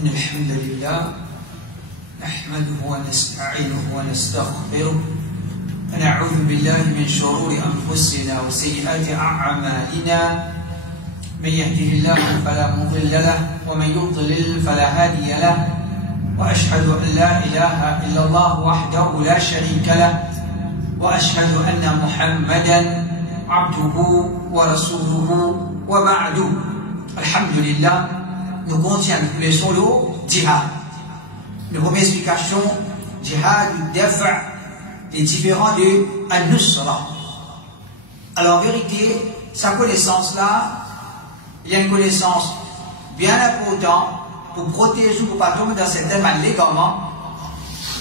إن الحمد لله نحمده ونستعينه ونستغفره ونعوذ بالله من شرور أنفسنا وسيئات أعمالنا من يهده الله فلا مضل له ومن يضلل فلا هادي له وأشهد أن لا إله إلا الله وحده لا شريك له وأشهد أن محمدا عبده ورسوله وبعد. Alhamdulillah, nous continuons avec le son le djihad. Une première explication, djihad, du daf' est différent de al-nusra. Alors en vérité, sa connaissance-là, il y a une connaissance bien importante pour protéger, pour ne pas tomber dans certains légaments,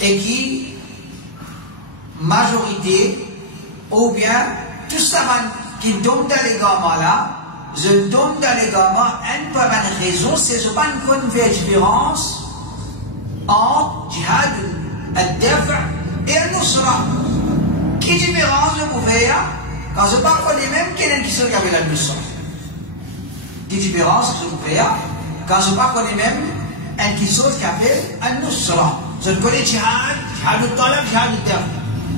et qui, majorité, ou bien, tout ça qui tombe dans les légaments-là, je tombe dans les légaments, une pas bonne raison, c'est je pas une différence entre djihad, al-daf' et al-nusra. Quelle différence je pouvais faire quand je ne connais même quel est qui se regarde la nusra? Quelle différence je pouvais faire quand je ne connais même quelque chose qui appelle al-nusra? Je connais djihad, djihad al-talab, djihad al-daf'.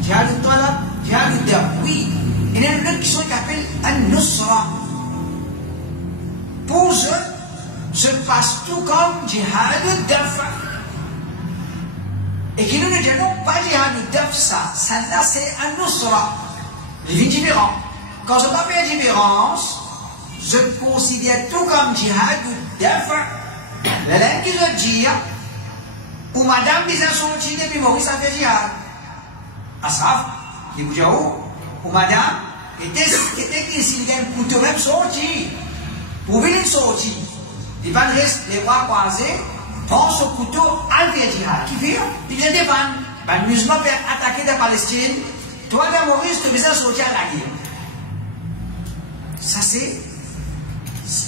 Djihad al-talab, djihad al-daf'. Oui, il y a une autre chose qui appelle al-nusra. Pour je passe tout comme djihad al-daf'. Et qui nous ne disons pas djihad al-daf', ça là c'est al-nusra. Il est différent. Quand je ne fais pas différence, je considère tout comme djihad al-daf'. La langue qui veut dire, ou madame disait sorti depuis Maurice a fait djihad. Asaf, qui vous dit ou madame, était qui s'il y a un couteau même sorti. Pour venir sortir, il va rester les bras croisés, prend son couteau, à le djihad. Qui fait? Il vient défendre. Le musulman peut attaquer la Palestine. Toi, de Maurice, tu veux sortir à la guerre. Ça, c'est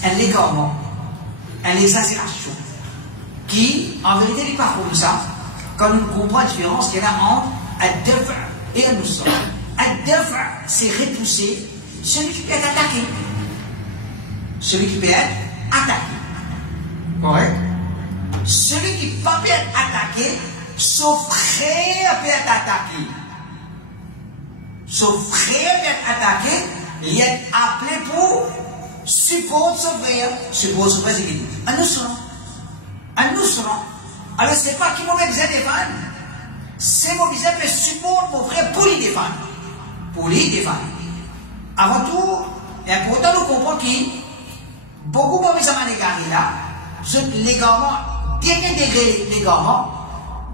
un légarement, une exagération, qui, en vérité, n'est pas comme ça, quand on comprend la différence qu'il y a entre al-daf' et al-nusra. Al-daf' c'est repousser celui qui peut être attaqué. Celui qui peut être attaqué. Correct? Celui qui ne peut pas être attaqué, son frère peut être attaqué. Son frère peut être attaqué, il est appelé pour supporter son frère. Supporter son frère, c'est qui dit? Un-nusra. Un-nusra. Alors, ce n'est pas qui m'a besoin de défendre. C'est mon besoin de supporter mon frère pour lui défendre. Pour lui défendre. Avant tout, il est important de comprendre que beaucoup de gens égarés là, légalement, dernier degré légalement,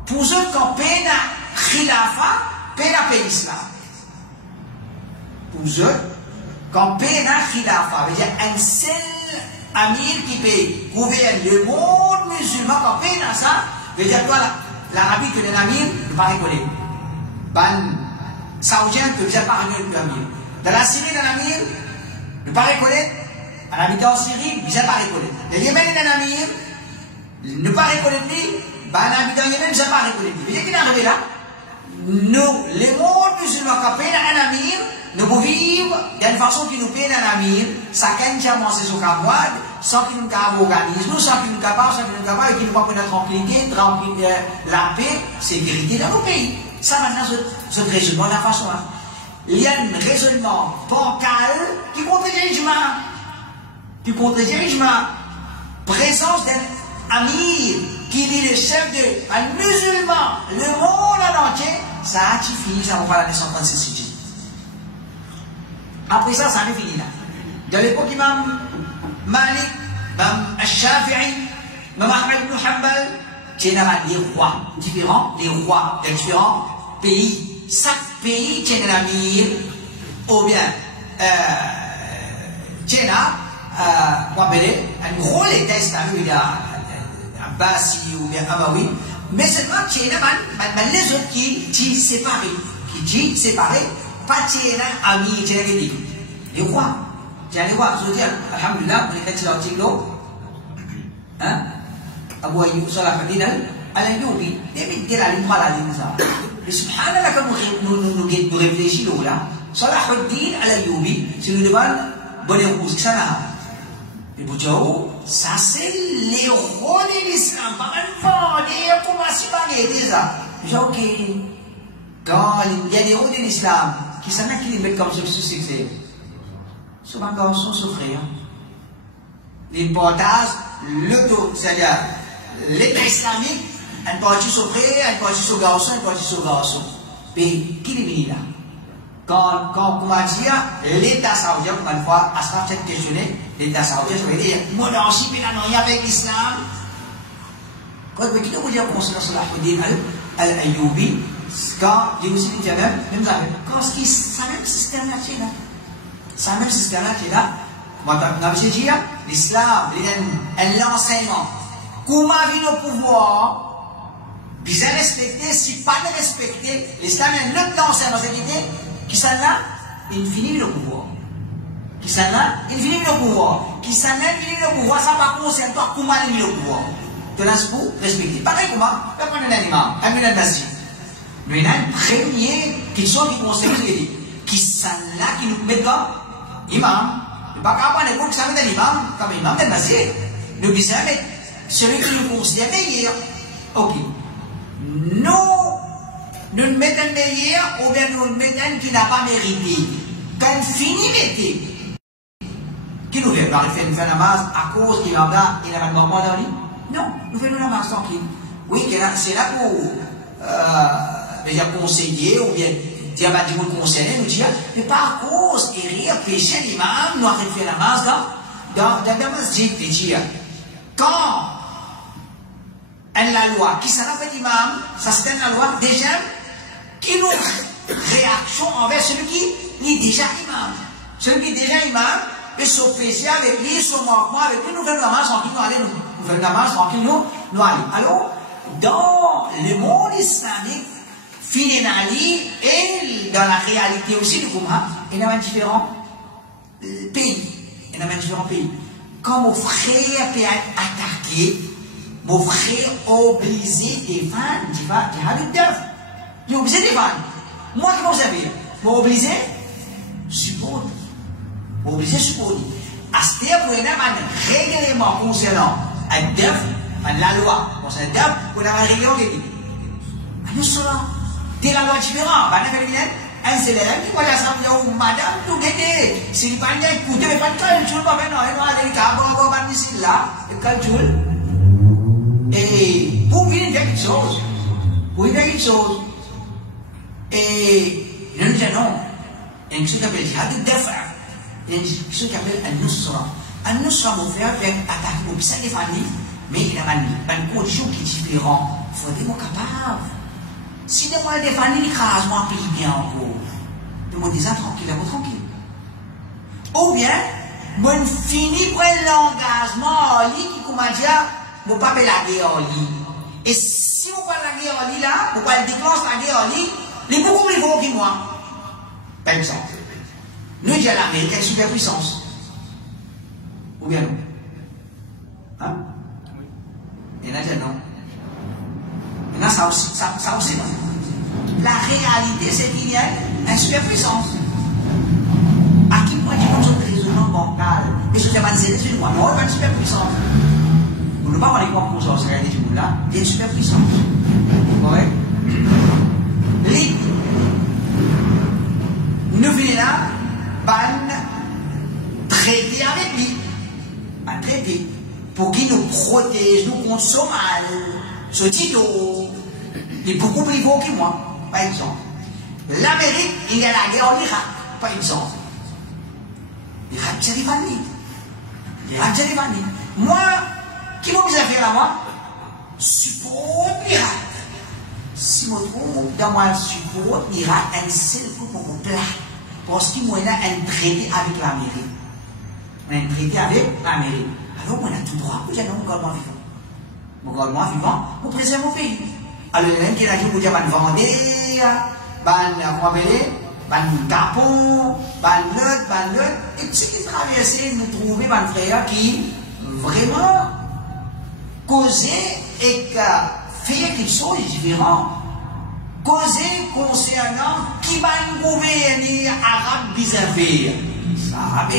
pour eux, quand peine à khilafa, peine à pays islam. Pour eux, quand peine à khilafa, il y a un seul amir qui peut gouverner le monde musulman, quand peine à ça, veut dire quoi, l'Arabie que l'amir ne pas reconnaître. Ban saoudien ne peut pas reconnaître l'amir. Dans la Syrie, l'amir ne pas reconnaître. Un habitant en Syrie, il ne pas reconnaître. Le Yémen est un amir, ne pas reconnaître lui, un habitant en Yémen ne pas reconnaître lui. Vous voyez qui est arrivé là? Nous, les mondes musulmans, quand on un amir, nous pouvons vivre d'une façon qui nous paye un amir, chacun qui a mangé son camarade, sans qu'il nous ait organisme, sans qu'il nous ait et qu'il nous pas notre tranquillité, la paix, sécurité dans nos pays. Ça maintenant, ce raisonnement de la façon là. Il y a un raisonnement bancal qui contredit l'ijma. Qui contredit l'ijma. Présence d'un amir qui est le chef d'un musulman, le monde en entier, ça a fini, ça va pas la naissance de ces sujets. Après ça, ça n'est fini là. Dans l'époque d'Imam Malik, Imam Al-Shafi'i, Imam Ahmed ibn Hanbal, général des rois différents, des rois de différents pays. Chaque pays tient un amir, ou bien, tient un gros état islamique, il y a Abbasi ou bien Amawi, mais seulement tient les autres qui séparés, pas tient un ami, tient les rois. Tient les rois, je dis, alhamdulillah, vous êtes dans l'article, hein? Abu Ayyub Salah Fadil al-Ayyubi, il dit la ligne, la ligne, ça. Mais subhanallah, comme nous réfléchissons là, Salahuddin al-Ayyubi, si nous demandons, bonne épouse, ça n'a. Et pour dire, ça c'est l'héros de l'islam. Pas même pas, comment c'est pas ça? Je dis, ok. Quand il y a des héros de l'islam, qui savent qui les mettent comme substitut, c'est ce garçon, ce frère. L'importance, c'est-à-dire l'État islamique, une partie sur frère, une partie sur garçon, une partie sur garçon. Mais qui est venu là? Quand on va dire l'État saoudien, encore une fois, à ce moment cette questionner, l'État saoudien, je vais dire, monarchie, mais non, il y a avec l'islam. Quand qui vous dire qu'on se lance la Huddin al-Ayyubi, quand les musulmans même ça, quand c'est ça même système là, c'est là. Ça même système là, c'est là. Moi, je vais dire, l'islam, l'enseignement, comment vient au pouvoir, bien respecter, si pas de respecter, l'islam est l'autre enseignement, c'est l'idée, qui s'en là, il finit le pouvoir. Qui s'en là, il finit le pouvoir. Qui s'en là, il finit le pouvoir, ça va concerner toi, comment il finit le pouvoir. Tu l'as pour respecter. Pareil comment, on va prendre un imam, un masjid. Nous avons un premier question qui concerne qui s'en là, qui nous met comme imam. Pas qu'après, on est pour que ça mette un imam, comme imam d'un masjid. Nous disons, mais celui qui nous considère meilleur. Ok. Nous mettons un meilleur ou bien nous mettons un qui n'a pas mérité. Quand on finit mettez, qui nous fait faire la masse à cause qu'il en a, il n'a pas de moment dans lui? Non, nous faisons la masse tranquille. Oui, c'est là pour déjà conseiller ou bien dire à du conseiller, nous dire, mais pas à cause, et rire, pécher l'imam, nous arrêtons de faire la masse dans la masjid, et dire, quand la loi qui s'en appelle imam, ça c'est la loi déjà qui nous réaction envers celui qui est déjà imam. Celui qui est déjà imam, et son péché avec lui, son manquement avec lui, nous faisons la marche tranquille, nous allons, nous faisons la marche tranquille, nous allons. Alors, dans le monde islamique, finalement, et dans la réalité aussi du Koumra, il y a différents pays. Il y a différents pays. Quand mon frère peut être attaqué, mon frère obligé de défendre, il est obligé de défendre. Moi qui vous savez, je suis obligé de supporter. Je suis obligé de supporter. À ce temps, pour un règlement concernant la loi, concernant la loi, pour un règlement de dit. Nous sommes de la loi différente. Un célèbre qui va dire ça, madame, tout gagné. Si vous n'avez pas écouté, vous n'avez pas de calcul, vous n'avez pas de calcul, vous n'avez calcul. Et pour venir dire quelque chose, et nous disons non, il y a quelque chose qui appelle jihad al-dafa', il y a quelque chose qui appelle al-nusra. Al-nusra, mon frère, peut attaquer pour ça défendre, mais il y a une condition qui est différente. Il faut être capable. Si de moi défendre, il crase, moi, puis bien encore. De moi dire tranquille, tranquille. Ou bien, moi, finis pour l'engagement, qui, comment dire, vous ne pouvez pas la guerre en ligne. Et si vous parlez la guerre en ligne là, vous pouvez déclencher la guerre en ligne, les beaucoup plus gros que moi. Par exemple, nous disons l'Amérique est une superpuissance. Ou bien non? Hein? Il y en a dit non. Il y en a ça aussi non. La réalité, c'est qu'il y a une superpuissance. À qui point il y a une raisonnement bancal? Et ce n'est pas une moi. Non, il n'y a pas une superpuissance. Vous ne pouvez pas parler quoi pour ça, c'est la réalité du monde là. Il y a une superpuissance. Correct? Nous venons là, traiter avec lui. Traiter. Pour qu'il nous protège, nous contre ce mal, ce titre. Il est beaucoup plus gros que moi, par exemple. L'Amérique, il y a la guerre en Irak, par exemple. L'Irak, c'est des familles. L'Irak, c'est des familles. Moi, qui m'a besoin de faire là, moi? Support l'Irak. Si je trouve dans moi, support l'Irak, un seul coup pour mon plat. Parce qu'il y a un traité avec l'Amérique. On a un traité avec l'Amérique. Alors, on a tout droit pour dire non, mon gouvernement vivant. Mon gouvernement vivant, on préserve mon pays. Alors, il y a un qui a dit pour dire, ban Vendée, ban Capon, ban l'autre, et puis c'est qui traversait, nous trouver ban frère qui vraiment causait et fait quelque chose de différent. Causer concernant qui va gouverner arabe bizarre. Ça, arabe,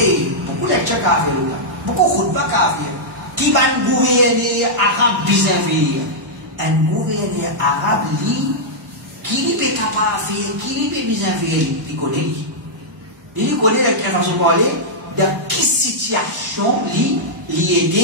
beaucoup de lectures qu'a fait là. Beaucoup de khutbah qu'a fait. Qui va gouverner arabe bizarre? Un gouverneur arabe qui n'est pas capable de faire, qui n'est pas bizarre, il connaît. Il connaît la façon de parler de quelle situation il aide,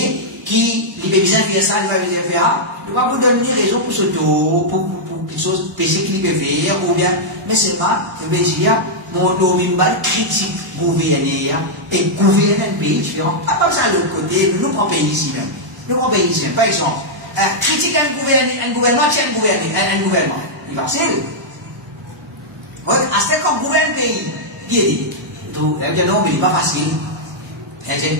qui n'est pas bizarre faire ça, il va bizarre faire. Je ne vais pas vous donner raison pour ce tour, pour quelque chose, péché qu'il peut faire, ou bien, mais seulement, je vais dire, mon domaine critique gouverneur et gouverner un pays différent. Pas comme ça de l'autre côté, nous prenons pays ici même. Nous prenons pays ici même. Par exemple, critiquer un gouvernement, c'est un gouvernement. Il va facile. À ce qu'on gouverne un pays, qui est dit, non, mais il n'est pas facile. Il n'est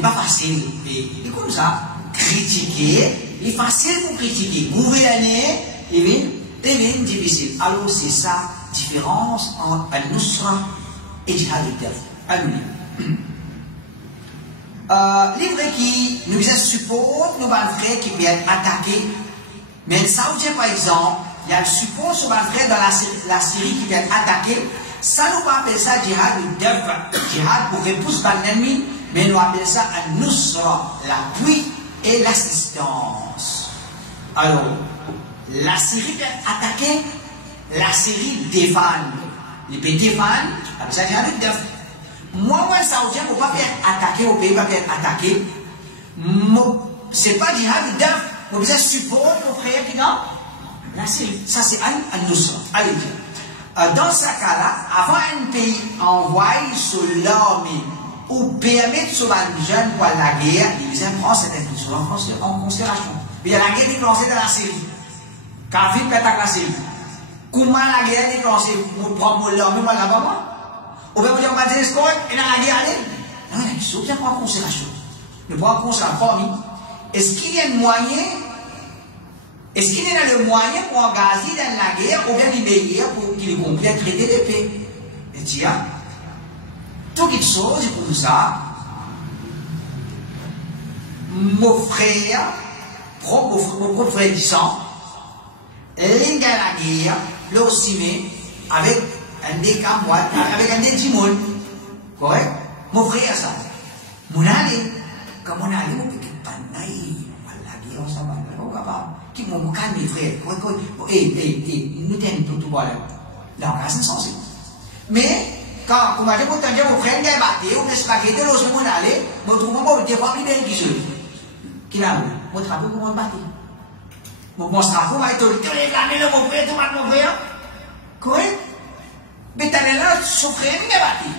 pas facile. Il est comme ça. Critiquer, il est facile pour critiquer. Gouverner, il est difficile. Alors c'est ça, différence entre Al-Nusra et Jihad al-Daf. Les vrais qui nous supportent, nos frères qui viennent attaquer. Mais le Saoudien, par exemple, il y a le support sur nos frères dans la Syrie qui viennent attaquer. Ça, nous pas appeler ça Jihad al-Daf. Jihad pour repousser l'ennemi, mais nous appelons ça Al-Nusra, l'appui et l'assistance. Alors, la Syrie vient attaquer, la Syrie défend. Les pays défendent, avec ça, Jihad al-Daf. Moi, Saoudien, ne peut pas faire attaquer au pays, pas faire attaquer. Ce n'est pas Jihad al-Daf. Vous devez support nos frères qui n'ont la Syrie. Ça, c'est Al-Nusra. Allez, dans ce cas-là, avant un pays envoie sur l'armée ou permet sur un jeune pour la guerre, il prend cette institution en considération. Il y a la guerre déclenchée dans la Syrie. Kafir peut attaquer la Syrie. Comment la guerre déclenchée pour prendre l'armée pour là-bas? Ou bien vous dire, on va dire, est-ce qu'il y a la guerre aller? Non, il faut bien prendre en considération. Ne prendre en considération. Est-ce qu'il y a un moyen? Est-ce qu'il y a le moyen pour engager dans la guerre ou bien les meilleurs pour qu'il complète traiter de paix? Et tiens, toutes les choses pour ça, mon frère, mon propre frère du sang, il gagne la guerre, le aussi, avec un des camois, avec un des timons. Correct? Mon frère, ça. Mon allé, comme mon allé, mon petit panaï, la guerre, on s'en va, on va pas. Qui m'ont calmé, frère. Nous t'aimons tout voilà. Là, on a un sens. Mais, quand on m'a dit, mon frère, il a battu, on a spaghetti, l'os, mon allé, mon trouve pas, il n'y a pas de qui se. Qui l'a vu? Mon travail, comment battre? Mon travail, va être, tu l'as gagné, mon frère, tu m'as mon frère. Correct? Mais t'as là, son frère, il a battu.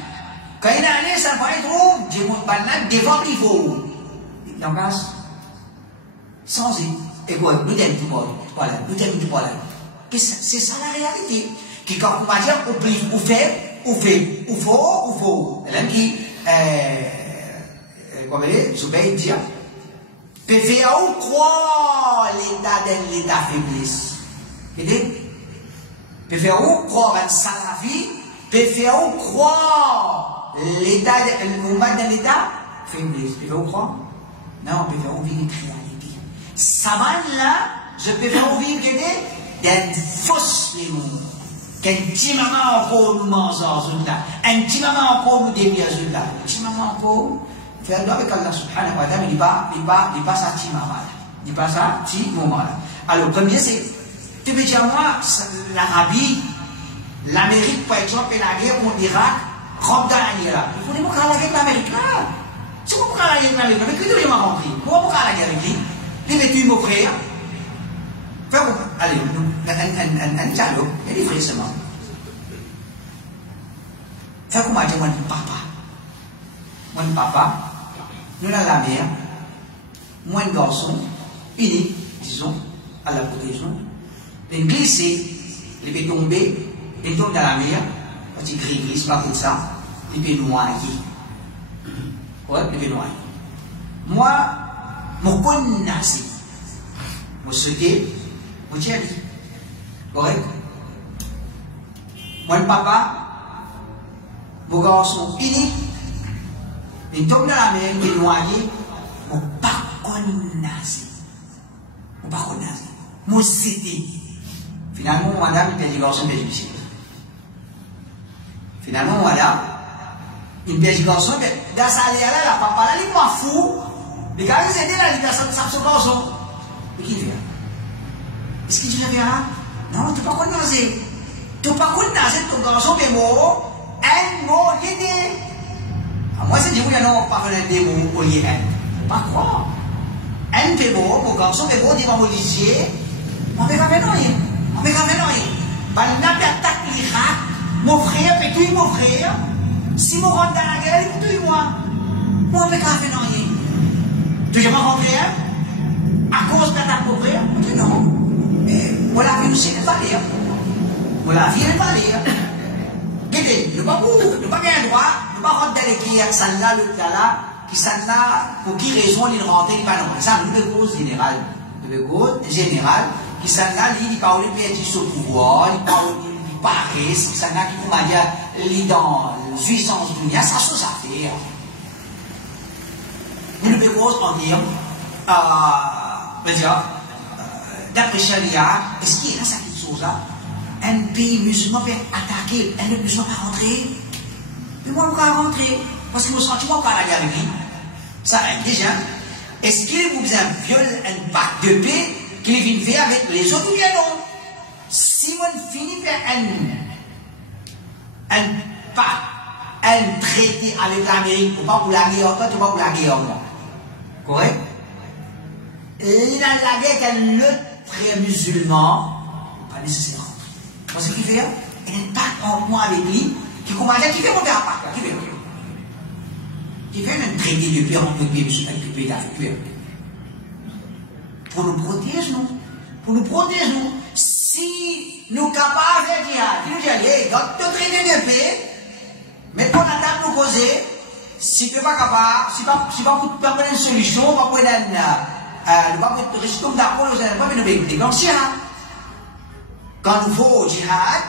Quand il a allé, ça va être où? J'ai mon banane, devant il faut. Il engage. Sans y. Et quoi, nous t'aimons tout le monde. Voilà, nous t'aimons tout le monde. C'est ça la réalité. Qui, quand on va dire, ou fait, ou faux. Elle aime qui, comme elle est, je vais dire, peut faire ou croire l'état faiblesse. Peut faire ou croire un salafi, peut faire ou croire l'état, dans l'état faiblesse. Peut faire ou croire? Non, peut faire ou vivre une réalité. Ça va là, je peux faire ou vivre d'une fausse lémon. Qu'un petit maman encore nous mange en zone là. Un petit maman encore nous dévie en zone là. Un petit maman encore, faire droit avec Allah subhanahu wa ta'ala, mais il n'est pas ça petit maman là. Il n'est pas ça petit maman là. Alors, premier c'est, tu peux dire moi, l'Arabie, l'Amérique par exemple, et la guerre contre l'Irak, rentre dans la guerre là. Il faut démontrer la guerre de l'Amérique là. C'est pourquoi la guerre de l'Amérique là. Mais que tu l'as compris? Pourquoi la guerre avec lui? Il est tué mon frère. Allez, un dialogue, il est vrai seulement. Fais comment dire mon papa. Mon papa, nous avons la mère, moi un garçon, unique, disons, à la protection. Il glissé, il peut tomber, il tombe dans la mer, quand il glisse, pas comme ça, il peut noyer. Ouais, il peut noyer. Moi, mon bon nazi, mon secret, mon chéri, correct? Mon papa, mon garçon unique, il tombe dans la mer, il est noyé, mon pas nazi, mon cité. Finalement, madame, il a dit garçon, mais je Finalement, madame, Une pièce garçon, dans sa l'air là, la papa là, il m'a fou. Les gars, ils étaient là, ils étaient ça son garçon. Mais qui fait? Est-ce qu'il dit là? Non, tu n'as pas qu'on naser. Tu n'as pas qu'on naser ton garçon, mais moi, un mot, l'aider. Moi, c'est dire, oui, non, pas faire des mots, au lieu d'un. Pas quoi? Un peu beau, mon garçon, mais beau, dit, mon lycée, on ne va pas faire rien. On ne va pas faire rien. Ben, n'a pas attaqué mon frère, mais tu, mon frère. Si je rentre dans la guerre, il tue moi. Moi, je ne vais pas faire rien. Tu n'as pas rentré, hein? À cause de ta pauvre frère? Non. Mais, moi, la vie aussi n'est pas lire. Moi, la vie n'est pas lire. Regardez, ne pas bien droit, ne pas rentrer dans les guerres, ça là, le là, qui ça là, pour qui raison il rentre, il pas non. Ça, nous, de cause générale. De cause générale, qui ça là, il parle de perdre son pouvoir, il parle de paresse, qui ça là, qui, comment dire, il dans puissance du nia, ça chose à faire. Nous devons cause en dire, d'après Sharia, est-ce qu'il y a ça quelque chose là? Un pays musulman peut attaquer, un musulman pas rentrer. Mais moi, je ne peux pas rentrer. Parce que mon sentiment par la guerre avec lui, ça aide déjà. Est-ce qu'il vous viole un pacte de paix qu'il vient faire avec les autres ou bien non? Si on finit par un pacte, un traité avec l'Amérique, ou pas pour la guerre, toi, tu pas pour la guerre, moi. Correct? La guerre avec un autre frère musulman, pas nécessaire. Parce qu'il fait un pacte en moi avec lui, qui commence à qui fait monter un pacte, qui fait un traité de paix entre les pays d'Afrique. Pour nous protéger, nous. Pour nous protéger, nous. Si nous sommes capables de dire, qui nous dit, allez, dans le traité de paix, mettons la table nous poser, si tu n'es pas capable, si tu n'as pas une solution, tu n'as pas de risque d'accord, tu n'as pas de bénéfice. Donc, c'est là. Quand nous faisons au djihad,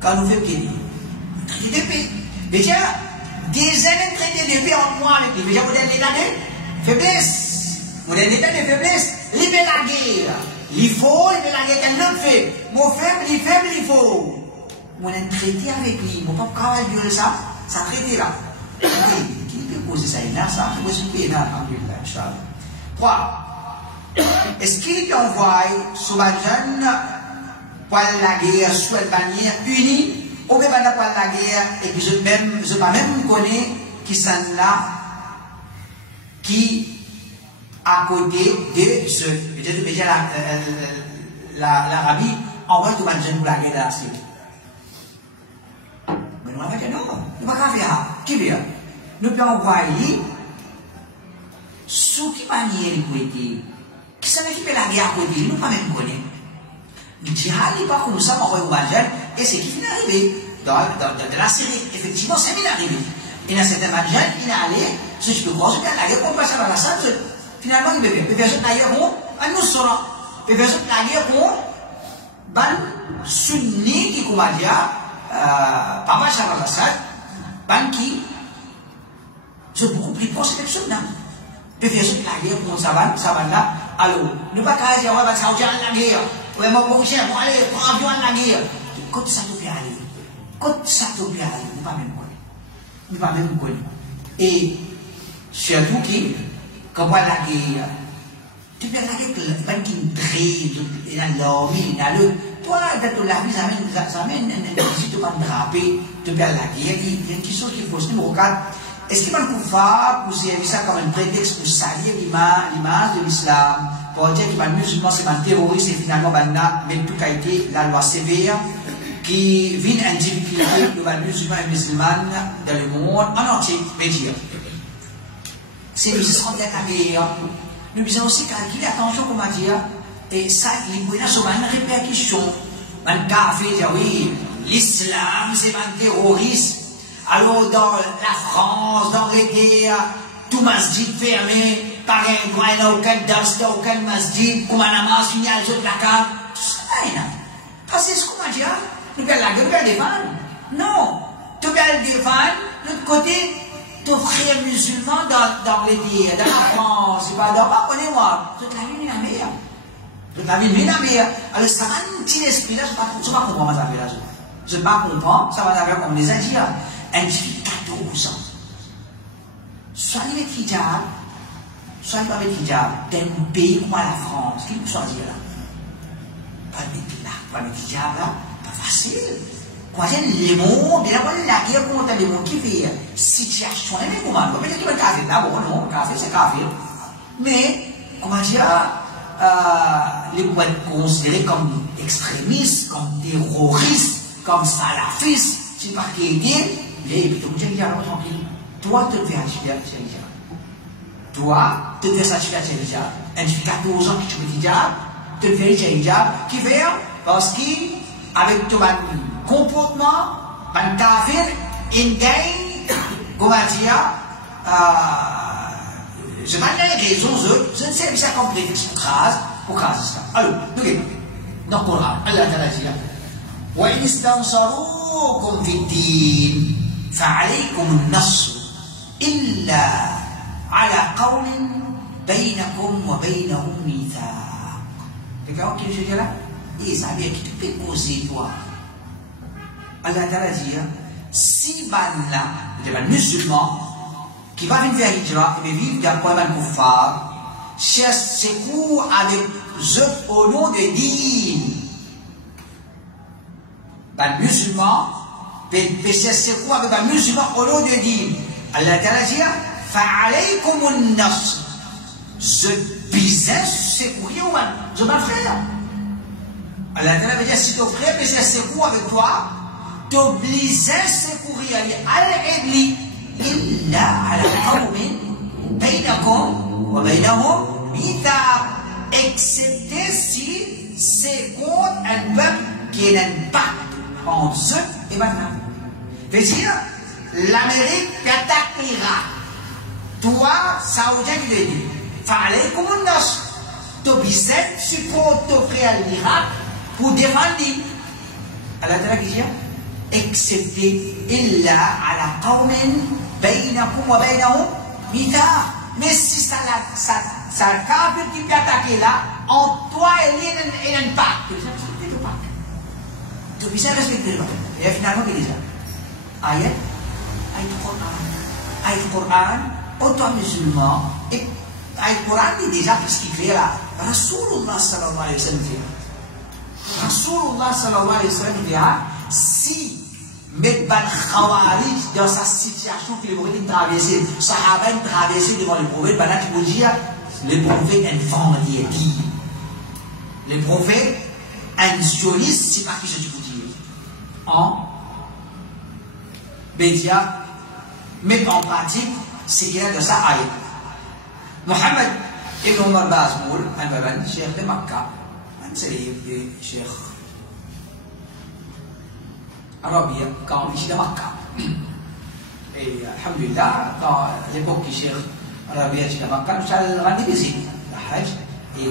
quand nous faisons le traité de paix, déjà, des années de traité de paix en moi avec lui, déjà, vous avez l'état de faiblesse, vous avez l'état de faiblesse, libérer la guerre, il faut, libérer la guerre, qu'un autre fait, mon faible, il faut. On a un traité avec lui, on ne peut pas travailler ça, ça traité là. Qui peut poser ça, il a ça, je vais expliquer là, Inch'Allah. 3. Est-ce qu'il peut envoyer sur la jeune pour la guerre sur la bannière unie, ou bien pour la guerre, et puis je ne pas même connais qui sont là, qui à côté de ce, peut-être déjà l'Arabie envoie tout le jeune pour la guerre de la Syrie. Mais nous, on va dire non, nous ne pouvons pas faire ça. Qui veut? Nous pouvons envoyer sous qui manière il peut être. Qui s'en fait la guerre à côté, nous ne pouvons pas même connaître. Le djihad n'est pas comme ça, on envoie au jeune, et c'est qui finit arrivé dans la Syrie. Effectivement, c'est bien arrivé. Et dans certains jeunes, il est allé, ce que je peux croire, c'est bien la guerre, on passe à la salle, finalement, il peut faire la guerre contre, nous sommes, il peut faire la guerre contre, ban sunni qui, comment dire, Papa Shabbat Assad, ban qui, c'est beaucoup plus proche de cette chose-là. Il peut faire la guerre contre Saban là, alors, ne pas dire, ouais, bah, ça va la guerre, ouais, moi, pour aller, prends avion à la guerre. Quand ça te fait aller, quand ça te fait aller, nous pas même connaître. Nous pas même connaître. Et, surtout qui, quand on a la guerre, tu peux la guerre qui est dans l'ormi, dans le. Toi, dans la vie, ça mène, si tu vas draper, tu peux la guerre, il y a quelque chose qu'il faut se dire. Est-ce qu'il va nous faire pour servir ça comme un prétexte pour salir l'image de l'islam, pour dire qu'il va musulman, c'est un terroriste et finalement, mais tout a été la loi sévère qui vient individuer le musulman et musulmane dans le monde en entier, je vais dire. C'est une guerre. Nous devons aussi calculer, attention, comment dire, et ça, il y a une répercussion. Un café dit, oui, l'islam, c'est un terroriste. Alors, dans la France, dans les guerres, tout masjid fermé, par un coin, il n'y a aucun dars, aucun masjid, comme un amas, il y a les autres placards. Tout ça, là. Parce que c'est ce qu'on va dire. Nous allons la guerre, nous allons défendre. Non. Tu vas le défendre, de l'autre côté, ton frère musulman dans les guerres, dans la France, c'est pas dans pas, connais-moi. Toute la vie, la mer. Toute la vie, la mer. Alors, ça va un petit esprit là, je ne sais pas comprendre ça fait là. Je ne sais pas comprendre, ça va faire comme les Asiens. Un dictateur opposants. Soit il met hijab, soit il va mettre hijab dans un pays comme la France. Qui vous choisit là? Pas mettre là, pas mettre hijab là, pas facile. Quand les mots, bien avant la guerre contre les mots qui fait situation, mais comment? On peut dire que le café d'abord, non, café c'est café. Mais, comment dire, les mots être considérés comme extrémistes, comme terroristes, comme salafistes, c'est pas qui est dit, mais tu me dis, tranquille. Toi, tu te fais un hijab. Toi, tu te fais un hijab. Un depuis 14 ans que tu fais hijab, tu te fais un hijab qui fait, parce qu'avec ton comportement, un kafir, il gagne, comment dire, je n'ai pas les raisons, je ne sais pas si c'est comme prétexte pour craser ça. Alors, nous voyons, dans le Coran, Allah Ta'ala dit, وَإِنِ اسْتَنْصَرُوكُمْ فِي الدِّينِ فَعَلَيْكُمُ النَّصْرُ إِلَّا عَلَى قَوْمٍ بَيْنَكُمْ وَبَيْنَهُمْ مِيثَاقٌ. Quelqu'un qui dit là, et ça veut dire que tu peux causer toi. Allah Ta'ala dit, si les musulmans qui va venir faire hijra et vivre dans le point de kuffar, cherche secours avec eux au nom de Din. Les musulmans cherchent secours avec les musulmans au nom de Din. Allah Ta'ala dit, fa'alaykumun nasr. Je bisais secourir ou je m'en frère. Allah Ta'ala veut dire, si ton frère cherche secours avec toi, t'obliges à secourir al-ibli illa ala qawmin bainakum wa bainahum mithaq, excepté si c'est contre un peuple qui a un pacte entre eux et maintenant. Veut dire, l'Amérique attaque l'Irak. Toi, Saoudien, il est dit, fallait comme un nas, t'obliges à supporter ton frère l'Irak pour défendre. Allah Ta'ala qui dit, excepté illa ala qawmin bainakum wa bainahum mithaq. Mais si ça kafir qui peut attaquer là, en toi et lui il y a un pacte. Tu dois respecter le pacte. Tu dois respecter le pacte. Et finalement, il dit ça. Ayat Quran, autant musulman, et ayat Quran dit déjà ce qu'il fait là. Rasulullah sallallahu alayhi wa sallam dit. Rasulullah sallallahu alayhi wa sallam dit, si mettre ban Khawarij dans sa situation qu'il est traversé, Sahaba traversé devant le prophète, pendant qu'il vous dire, le prophète informe dit. Le prophète un sioniste, c'est pas qui je vous dis. En Bédia, mais en pratique, c'est qu'il y a de ça aïe. Mohamed ibn Omar Bazmoul, un cheikh de Makkah, un cheikh Arabia, quand il est de Makkah. Et alhamdulillah, à l'époque du cheikh Arabia est de Makkah, nous allons rendre visite, la Hajj, et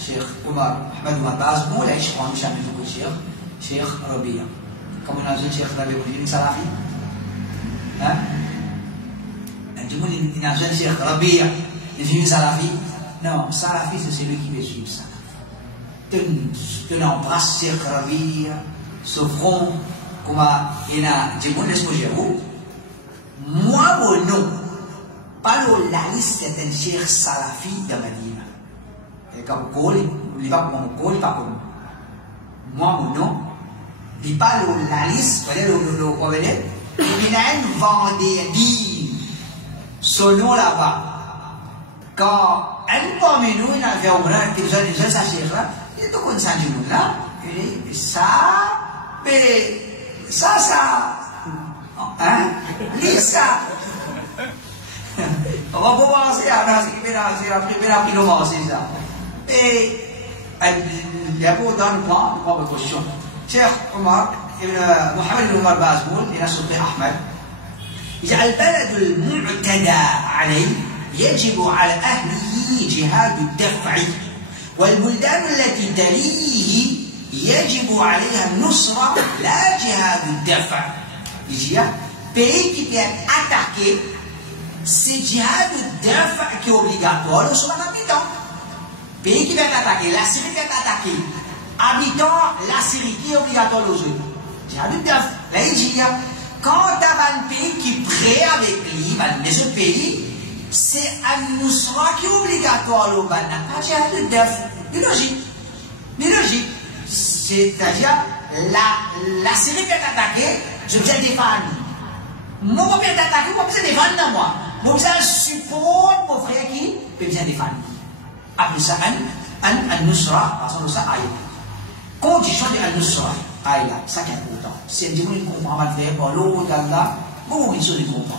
cheikh Omar, Mohamed Omar Bazmoul, et je prends le cheikh de cheikh Arabia. Comme on a dit, cheikh Arabia, il est salafi. Hein? Tout le monde dit, un jeune cheikh Rabia, il est salafi. Non, salafi, c'est celui qui veut suivre ça. Tu embrasses cheikh Rabia, ce front, comme il y a des gens qui vous. Moi, mon nom, pas la liste d'un cheikh salafi de Madina. Et comme il va pour mon col, il va pour moi, mon nom, il parle la liste, vous voyez, il y a un vendredi, selon là-bas. Quand un parmi nous, il a fait un grand, il a dit, ça, c'est là, il est tout comme ça, là, et ça, mais ça, hein, lis ça. On va commencer à c'est la première qui commence, c'est ça. Et, il y a pas dans le point, de prendre position. Cheikh Omar, محمد بن عمر بازمول إلى سلطان أحمد البلد المعتدى عليه يجب على أهله جهاد الدفع والبلدان التي تليه يجب عليها النصرة لا جهاد الدفع. Pays qui peut être attaqué, c'est jihad الدفع qui est obligatoire sur l'habitant. Pays qui peut être attaqué, la Syrie peut être attaquée. Habitant la Syrie qui est obligatoire aux autres. Jihad الدفع. Là il dit, quand tu as un pays qui est prêt avec lui, les autres pays, c'est un nusra qui est obligatoire au Bana. C'est logique. C'est logique. C'est-à-dire, la Syrie peut t'attaquer, je viens défendre. Moi, je viens t'attaquer, moi, je viens défendre moi. Moi, je viens support mon frère qui peut bien défendre. Après ça, un nusra, parce que ça, aïe. Condition de un nusra, aïe là, ça qui est important. C'est un démon qui comprend mal faire, par l'eau d'Allah, beaucoup de choses qui comprennent.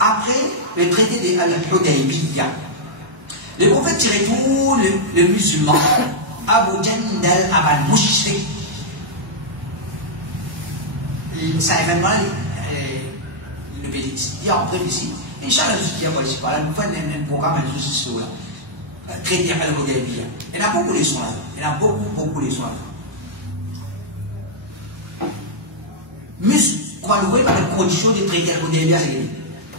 Après, le traité de Al-Hudaybiyah, le prophète tirait tout le musulman, Abu Jandal Abal Mushrik. Ça événement, le pays dit après ici, Inch'Allah, je dis à quoi ici, voilà, nous faisons un programme à justice là, traité Al-Hudaybiyah. Il y en a beaucoup les soins là, il y en a beaucoup les soins là. Mais, quand nous voyons les conditions de traité Al-Hudaybiyah, c'est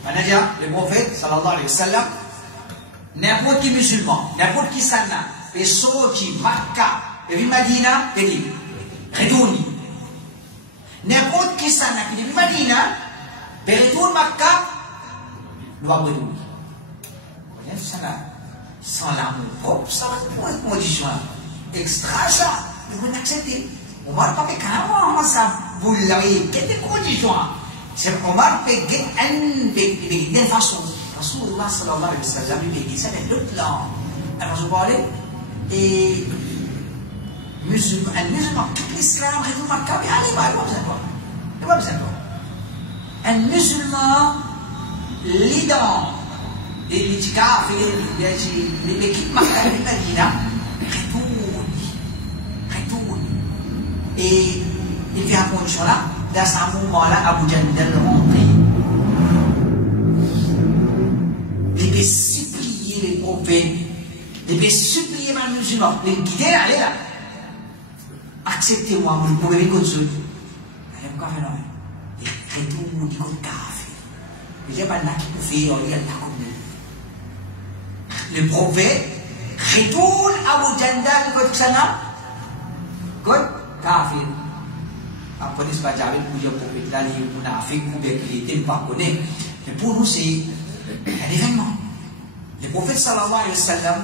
c'est-à-dire, le prophète, sallallahu alayhi wa sallam, n'importe qui musulman, n'importe qui sana, et sorti Makkah, et vit Madina, et dit, retourne. N'importe qui sana, qui vit Madina, et retourne Makkah, nous va retourner. Vous voyez, ça là, sans l'amour propre, ça va être une condition extra, ça, vous n'acceptez. On va pas faire carrément ça, vous l'avez, quelle condition? C'est Omar paye d'une façon. Rasulullah sallallahu alayhi wa sallam paye ça de l'autre langue. Alors je parlais et un musulman quitte l'islam, retourne à Makkah, allez, il va pas besoin de quoi. Un musulman lidant les ticaf et l'équipe Makkah de Medina retourne. Et il vient à condition là. Dans ce moment-là, Abu Jandal rentré. Il peut supplier les prophètes, il peut supplier les musulmans, les guider, allez là. Acceptez-moi, vous pouvez venir comme ça. Il y a un café là. Il retourne, il compte café. Il n'y a pas de là qui peut faire, il y a là comme le prophète retourne Abu Jandal, comme ça là. Comme café. Après, ce n'est pas jamais pour dire prophète là, les munafiques, ou bien qu'il était pas connu. Mais pour nous, c'est un événement. Le prophète sallallahu alayhi wa sallam,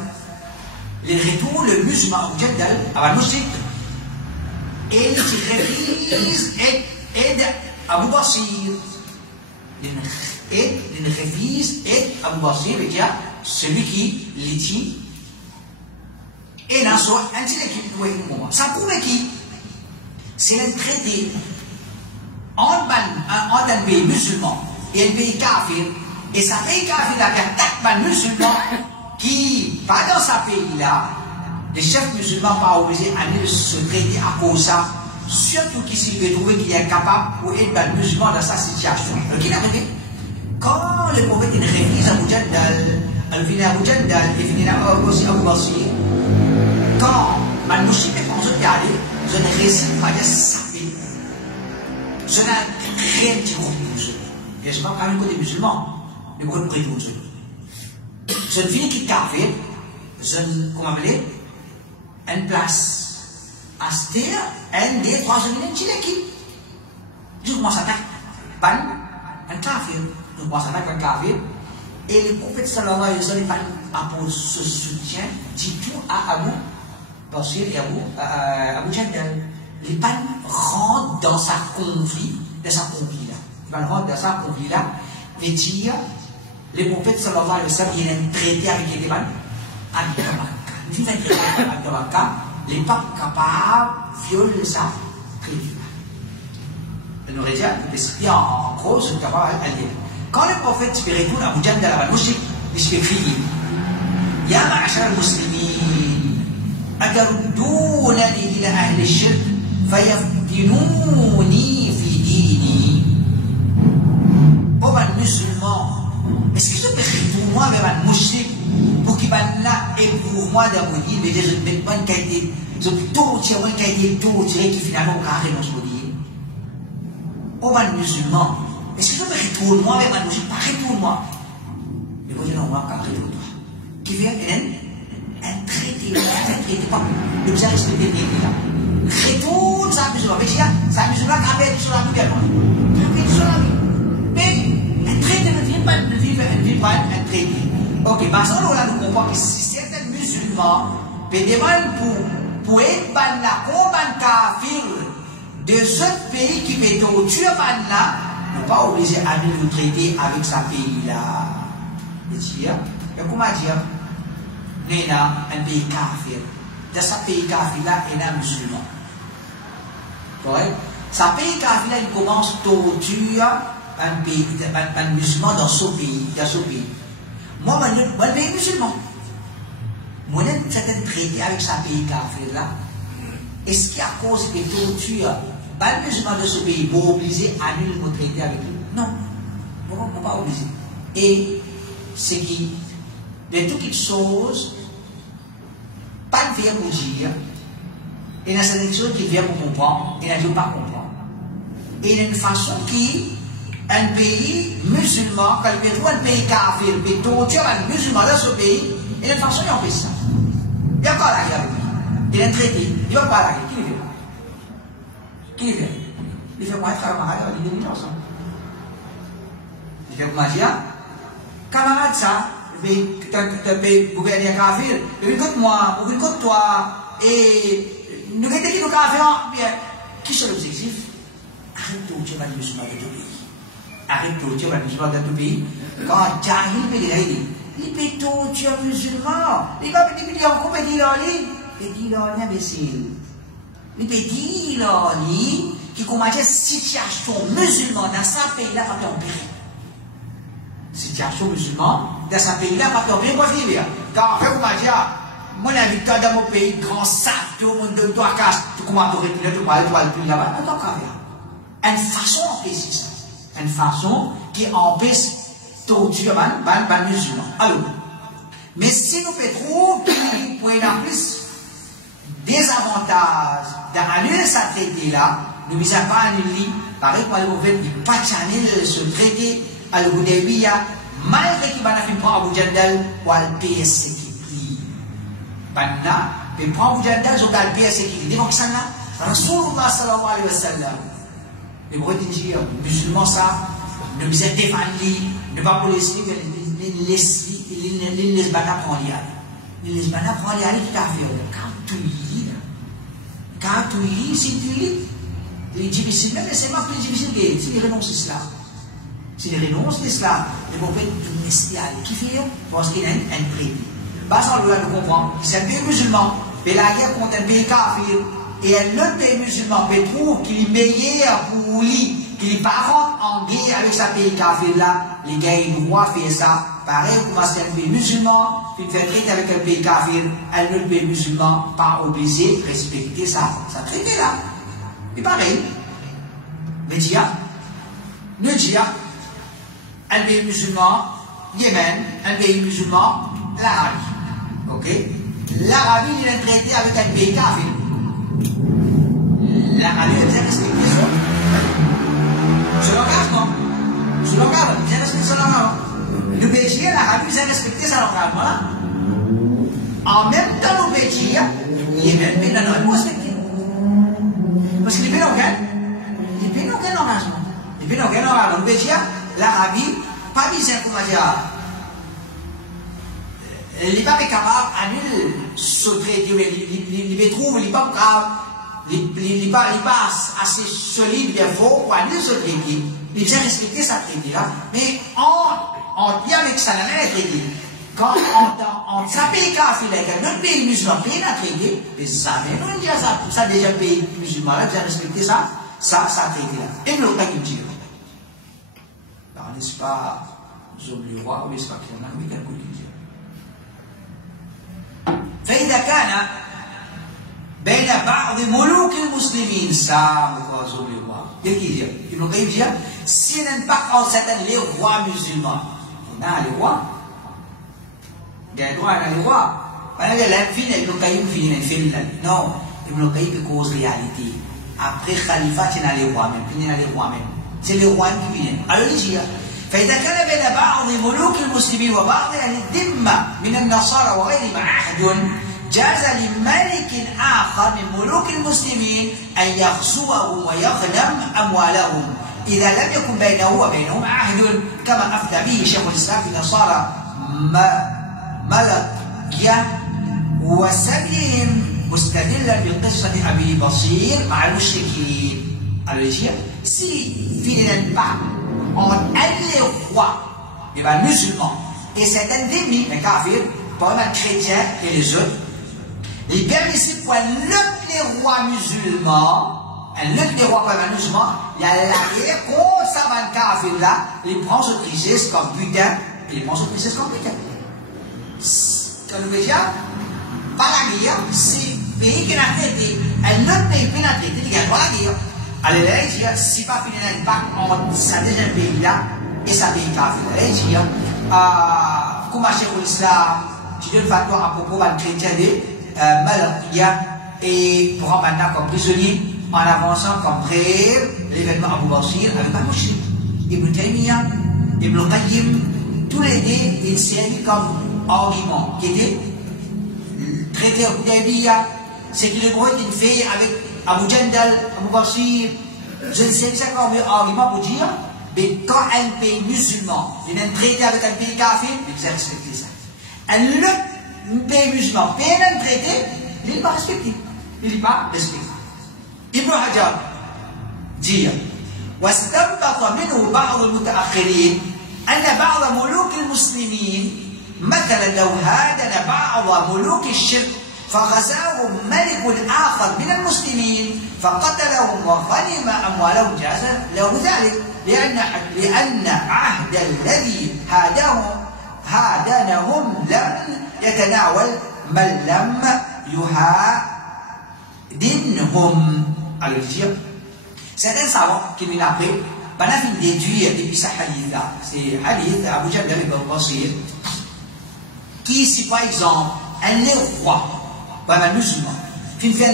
il retourne le musulman au Jandal, à la mosquée, et il révise et aide Abu Basir. Il révise et Abu Basir, il y a celui qui l'étire. Et dans ce moment, ça prouve qui? C'est un traité entre un pays musulman et un pays kafir. Et ça pays kafir là, il y a 4 musulmans qui, pas dans ce pays-là, les chefs musulmans pas obligés à aller se traiter à cause de ça, surtout qu'ici, il veut trouver qu'il est capable pour aider les musulmans dans sa situation. Donc, il est arrivé. Quand le prophète révise Abu Jandal, il finit Abu Jandal, il finit aussi Abu Basir, quand les musulmans pensent y aller, je ne résiste pas de saper. Je n'ai rien dit contre les musulmans. Et je ne parle pas même des musulmans, mais beaucoup de près de musulmans. Je ne finis qui café, je ne, comment appeler, une place à se dire, un des 3 minutes, tu l'équipe. Je commence à attaquer un café. Je commence à attaquer un café. Et le prophète sallallahu alayhi wa sallam apporte ce soutien, dit tout à Abu Basir et Abu Jandal. Les pannes rentrent dans sa conflit, là. Les pannes rentrent dans sa conflit là, et dire, les prophètes sallallahu alayhi wa sallam, il y a un traité avec les pannes, les papes capables de violer ça, traité. Il aurait dit, c'est en gros, c'est capable à lire. Quand le prophète retourne à Abu Jandal à la mosquée, il se fait crier, Ya ma'ashar al-muslimin, أتردونني إلى أهل الشرك فيفتنوني في ديني. Oh man musulman, est-ce que je peux retourner moi vers un mouchik pour qu'il va là et pour moi d'abonner, mais je ne mets pas une qualité, je peux tout tirer qui finalement au carré dans ce modèle. Oh man musulman, est-ce que je peux retourner moi vers un mouchik, pas retourne-moi. Mais quand je n'en vois qu'à retourne-toi. Qui vient un traité pas le bien respecté là. retourne sa musulman. Mais sa musulman qui a perdu son ami également. Il a perdu son ami. Mais un traité ne vient pas un traité. Ok, parce que là, nous comprenons que si certains musulmans demandent pour être la combat kafir de ce pays qui peut torturer là, nous pas obligé à nous traiter avec ce pays-là. Et comment dire? Nous avons un pays kafir. Dans ce pays kafir-là, il y a un musulman. Correct? Ce pays kafir-là, il commence à torturer un musulman dans ce pays. Moi, je suis un pays musulman. Moi, je suis traité avec ce pays kafir-là. Est-ce qu'il y a cause de torture? Les musulmans de ce pays vont obligé à nous traiter avec lui? Non. Nous ne sommes pas obligés. Et c'est qui, de toutes les choses, pas de faire pour dire, et dans certaines choses qui viennent pour comprendre, et ne pas comprendre. Et il y a une façon qui, un pays musulman, quand il trouve un pays kafir, il torture un musulman dans ce pays, il y a une façon qui fait ça. Il y a quoi là, il y a un traité, il y a quoi là, qui le fait? Qui le fait? Il fait quoi, camarade, il est ensemble. Il fait comment dire? Camarade, ça, tu peux gouverner kafir, écoute-moi, écoute-toi, et nous avons dit que nous kafir, bien, qui sont l'objectif? Arrête de torturer les musulmans de tout pays. Arrête de torturer les musulmans de tout pays. Quand Jahil me dit, il peut torturer les musulmans. Il va me dire, on peut dire, il dit, imbécile. Il peut dire, qui commence la situation musulmane dans ce pays-là, pas empirer. Situation musulmane dans ce pays-là, pas empirer. Moi, je dis bien. Car, après, vous m'avez dit, moi, l'invitant dans mon pays, grand sac, tout le monde de toi, casse, tu commences à retourner, tu parles, plus là-bas. Attends, quand même. Une façon d'empêcher ça. Une façon qui empêche torture les musulmans. Alors, mais si nous faisons qu'il pour avoir plus des avantages d'annuler ce traité-là, nous ne pouvons pas annuler, pareil pour le gouvernement, il ne pas annuler ce traité à l'Hudaybiya, malgré qu'il va prendre Abu Jandal ou le PS qui prie. Banna, il prend Abu Jandal ou le PS qui prie. Donc, ça là, Rasulullah sallallahu alayhi wa sallam. Les religieux, les musulmans, ça, ne nous défendent, ne pas pour les lesbanas prendre l'y aller. Les lesbanas prendre l'y aller, qui t'a fait? Quand tu lis, si tu lis, c'est difficile, même c'est pas plus difficile que si ils renoncent à cela. S'ils renoncent à cela, ils vont faire une messiale. Qui fait? Parce qu'il y a un traité. Parce qu'on doit comprendre, c'est un pays musulman, mais la guerre contre un pays kafir. Et un autre pays musulman peut trouver qu'il est meilleur pour lui, qu'il n'est pas en guerre avec ce pays kafir-là. Les gars, ils doivent faire ça. Pareil, comme c'est un pays musulman, puis faire traiter avec un pays kafir, un autre pays musulman, pas obligé de respecter ça traité-là. Et pareil, mais nous disons, un pays musulman, Yémen, un pays musulman, l'Arabie. Ok? L'Arabie, il est traité avec un pays kafir. L'Arabie, elle vient respecter ça. Je l'engagement. Je l'engage, il vient respecter son engagement. Le Belgique, l'Arabie vient respecter son engagement. En même temps, le Belgique, il est même pays dans le respecter. Parce que les pays n'ont aucun engagement. Les pays n'ont aucun engagement. Le Belgique, l'Arabie, pas besoin, comment dire, il n'est pas capable d'annuler ce traité, il trouve, il n'est pas grave. Il n'est pas assez solide, bien fort pour annuler ce traité. Il vient respecter sa traité-là. Mais en dit avec ça, il y a un traité. Quand on s'appelle les kafir, notre pays musulman paye la traité, et ça, mais nous, on dit ça déjà pays musulman, là, vient respecter ça traité-là. Et nous, on a dit, alors, n'est-ce pas, Zobli roi, ou n'est-ce pas qu'il y en a, oui, quelque chose. فإذا كان بين بعض ملوك المسلمين سام وزوم الله. Qu'est-ce qu'il dit? Ibn Qayyim dit, si on pas en certains les rois musulmans, on a les rois, des rois, on a les rois. Pas les l'infini, Ibn Qayyim finit l'infini. Non, Ibn Qayyim cause réalité. Après Khalifa, tu as les rois même, tu as les rois même. C'est les rois qui viennent. Alors il dit, فإذا كان بين بعض ملوك المسلمين وبعض أهل الذمة من النصارى وغيرهم عهد جاز لملك آخر من ملوك المسلمين أن يغزوهم ويغنم أموالهم إذا لم يكن بينه وبينهم عهد، كما أفتى به شيخ الإسلام في نصارى ملقية وسبيهم مستدلا بقصة أبي بصير مع المشركين. Alors ici, si il n'est pas entre les rois, les musulmans, et certains ennemis, les kafirs, par les chrétiens et les autres, il est permissible pour les rois musulmans, les rois musulmans, il y a la guerre contre ces kafirs là, ils prennent ce tristesse comme butin, et ils prennent ce tristesse comme butin. Quand nous voyons, pas la guerre, c'est le pays qui a traité, un autre pays qui a traité, il y a droit à la guerre. Alors là, il dit, si pas finir un pacte entre ce deuxième pays-là et ce pays kafir. Là, il dit, comme Cheikh l'Islam, tu donnes fatwa à propos d'un chrétien de Malqiya et prend maintenant comme prisonnier en avançant comme frère l'événement Abu Basir avec un mouchrik. Ibn Taymiyyah, Ibn Qayyim, tous les deux, ils servent comme argument qui était traité au Hudaybiyah, c'est qu'il est une fille avec Abu Jandal, Abu Basir, je ne sais pas comment argument pour dire, mais quand un pays musulman vient traiter avec un pays kafir, il faut respecter ça. Un pays musulman vient traiter, il n'est pas respecté. Il n'est pas respecté. Ibn Hajar dit, واستنبط منه بعض المتأخرين أن بعض ملوك المسلمين مثلا لو هادن بعض ملوك الشرك فغزاهم ملك آخر من المسلمين فقتلهم وغنم أموالهم جاز له ذلك لأن عهد الذي هادنهم لم يتناول من لم يهادنهم. Alors dire, certains savants qui m'ont appris, on a fait déduire depuis ce hadith-là, c'est hadith Abu Jandal ibn Basir, qui si par exemple un roi, un musulman, qui fait un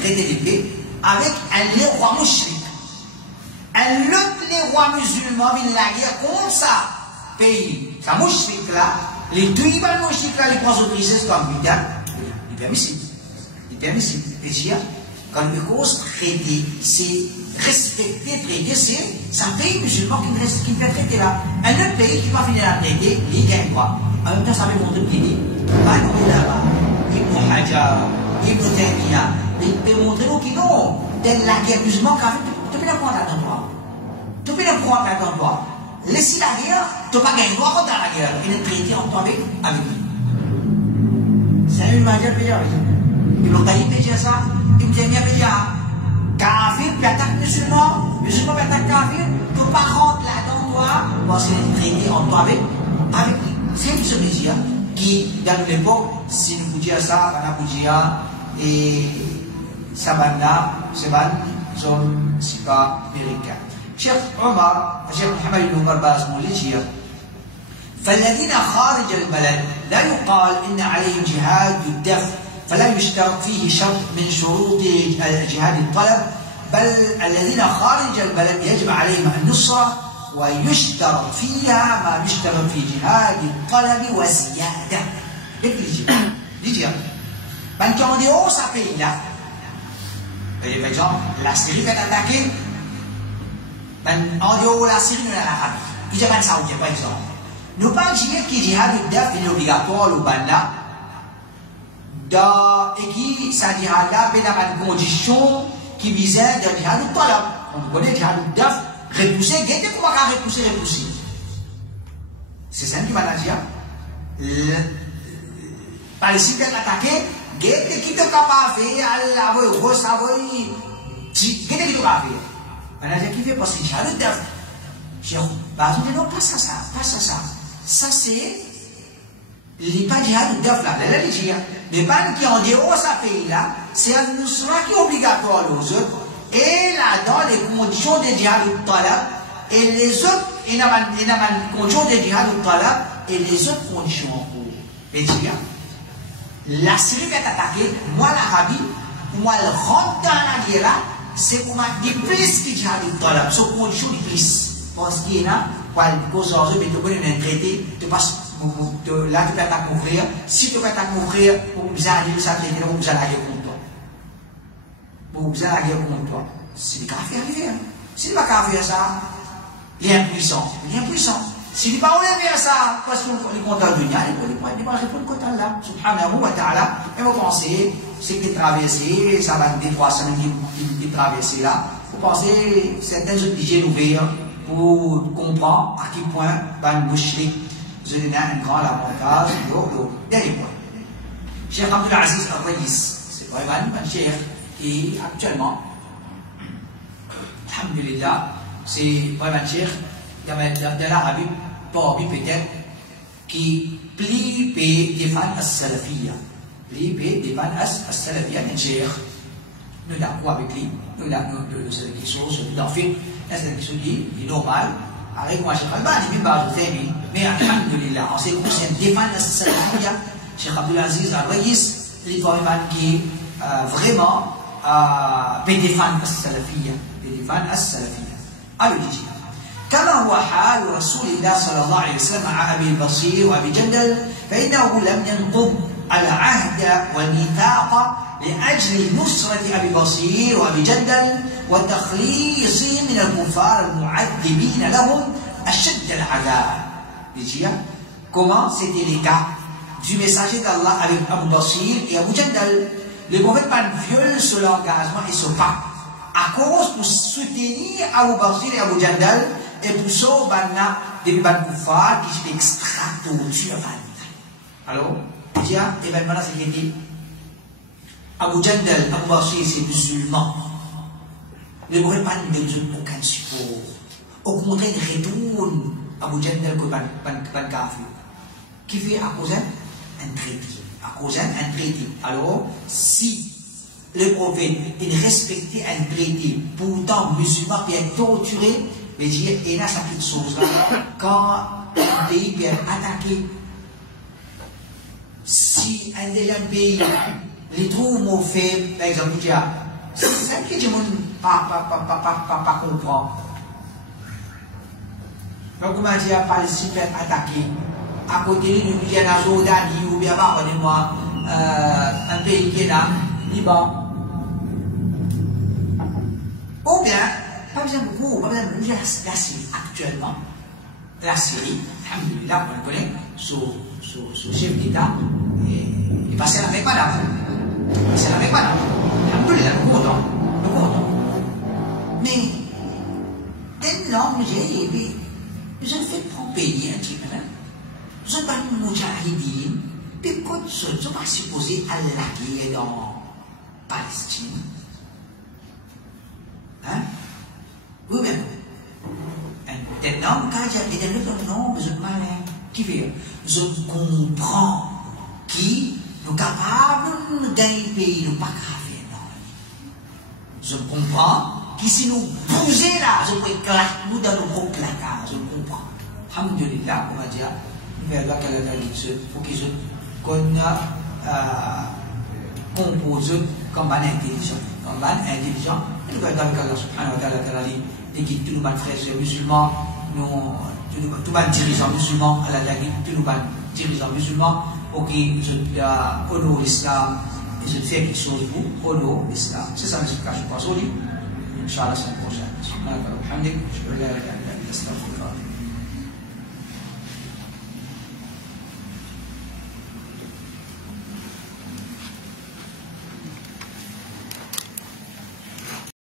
traité d'épée avec un roi mouchrik. Les rois musulmans viennent la guerre contre ça pays. Ça mouchrik là, les tribunaux mouchrik là, les prennent autorisés comme butin, il est permissible. Il est permissible. Et dire, quand une cause traité, c'est respecter traité, c'est un pays musulman qui fait traiter là. Un autre pays qui va finir à traiter, il gagne quoi? En même temps, ça va montrer pays. Pas comme là-bas. Ibn Hajar, Ibn Taymiyyah, il peut montrer nous qui non, de la guerre musulmane, tu peux la prendre à ton droit. Tu peux la prendre à ton droit. Laissez la guerre, tu n'as pas gagné droit contre la guerre. Il est traité en toi avec lui. C'est une manière de dire. Ibn Qayyim peut dire ça, Ibn Taymiyyah peut dire ça. Kafir peut attaquer musulman, musulman peut attaquer kafir, tu ne peux pas rentrer là-dedans toi, parce qu'il est traité en toi avec lui. C'est une solution qui, dans l'époque, si nous pouvions ça, on a pouvions et ça va là, c'est pas zone, c'est pas américain. Cheikh Omar, Cheikh Mohamed ibn Omar Baz Moulidjia, فالذين خارج البلد لا يقال إن عليهم جهاد الدفع فلا يشترط فيه شرط من شروط جهاد الطلب، بل الذين خارج البلد يجب عليهم النصرة ويشترط فيها ما يشترط في جهاد الطلب وزيادة. Lydia, ben quand on dit oh ça pays là, par exemple la Syrie va être attaquée, ben on dit oh la Syrie nous l'Arabie, il y a ben Saoudien par exemple. Nous pas dire que jihad daf est obligatoire ou ben là, et qui ça jihad là peut avoir une condition qui visait de jihad ou talab. On connaît jihad daf. Repousser, guettez comment on repousser. C'est ça qui va dire. Par les civils attaqués, guettez qui te capable de faire, Allah, vous, guettez qui te capable de faire. On a dit qui fait parce que j'ai le def. J'ai dit non, pas ça. Ça c'est, il n'est pas jihad def là, la religion. Mais pas qui en dit oh ça pays là, c'est un nusra qui est obligatoire aux autres. Et là-dedans, les conditions de jihad al-talab, et les autres, il y a une condition de jihad al-talab, et les autres conditions en cours. Et dire, la Syrie est attaquée, moi l'Arabie, moi elle rentre dans la guerre là, c'est pour moi des plus que jihad al-talab, c'est condition de plus. Parce qu'il y a, pour cause d'enjeu, mais tu connais un traité, tu passes là, tu peux t'ouvrir. Si tu peux t'ouvrir, pour bien aller, ça te dit, pour bien aller contre toi. Pour bien aller contre toi. C'est le cas à faire. Si tu ne peux pas faire ça, il est impuissant. Il est impuissant. Si tu ne peux pas faire ça, parce que les compteurs de dunya, il ne peut pas répondre au compteur là. Subhanahu wa ta'ala. Et vous pensez, c'est que traverser, ça va être 3 semaines qui traverser là. Vous pensez, certains obligés d'ouvrir pour comprendre à quel point, dans le mouchrik, je donne un grand avantage. Dernier point. Cheikh Abdul Aziz Al-Rayis, c'est pas un cheikh qui actuellement, alhamdulillah, c'est vraiment un cheikh de l'Arabie, peut-être, qui plie et défend as-salafiyya. Plie et défend as-salafiyya, un cheikh. Nous d'accord avec lui, nous avons quelque chose, nous avons fait, quelque chose qui est normal. Avec moi, Cheikh Albani, mais alhamdulillah, en ce qui concerne défendre as-salafiyya, Cheikh Abdul Aziz Al-Rayis, il doit qui vraiment peut défendre as-salafiyya, Alors, il dit, كما هو حال رسول الله صلى الله عليه وسلم مع أبي البصير وأبي جندل فإنه لم ينقض العهد والميثاق لأجل نصرة أبي البصير وأبي جندل وتخليصهم من الكفار المعذبين لهم أشد العذاب. Comment c'était le cas du messager d'Allah avec Abu Basir et Abu Jandal. Le prophète pas viole sur l'engagement et ce pas. À cause pour soutenir Abu Basir et Abu Jandal et pour sauver des kuffar qui se extract torture. Alors, événement là c'est qui Abu Jandal, Abu Basir c'est musulman. Le prophète pas ne donne aucun support. Au contraire, il retourne Abu Jandal comme un kafir. Qui fait à cause un traité. À cause un traité. Alors, si le prophète il respectait un traité, pourtant musulman bien torturé, mais dire il y a cette chose là quand un pays bien attaqué, si un deuxième pays les trouve mauvais, par exemple, il y a c'est ça que je ne pas comprendre. Donc, comment dire, Palestine peut être attaquée à côté de la Jordanie ou bien un pays qui est là, Liban. Ou bien, par exemple, la Syrie actuellement, la Syrie, alhamdulillah, on le connaît, sous chef d'État, il est passé avec madame. C'est avec madame. Alhamdulillah, nous comptons. Mais, dès l'homme, je ne fais pas payer un petit peu. Je ne suis pas un moujahidine, puis quand je ne suis pas supposé à la guerre dans Palestine. Hein? Oui, mais un homme, quand il dit non, je ne qui fait? Je comprends qui nous capables de gagner pays, nous pas capables. Je comprends qui si nous bouger là, je peux éclater nous dans nos gros placards, je comprends. Alhamdulillah, on va dire, il faut qu'ils compose comme un intelligent. Comme un intelligent, il va dans le cas de subhanahu wa ta'ala, il dit que tous nos frères musulmans, tous nos dirigeants musulmans, tous nos dirigeants musulmans, ok, je honore l'islam, et je fais quelque chose pour honorer l'islam. C'est ça l'explication. Je pense au lit. Inch'Allah, c'est la prochaine. Subhanahu wa ta'ala, alhamdulillah, je peux la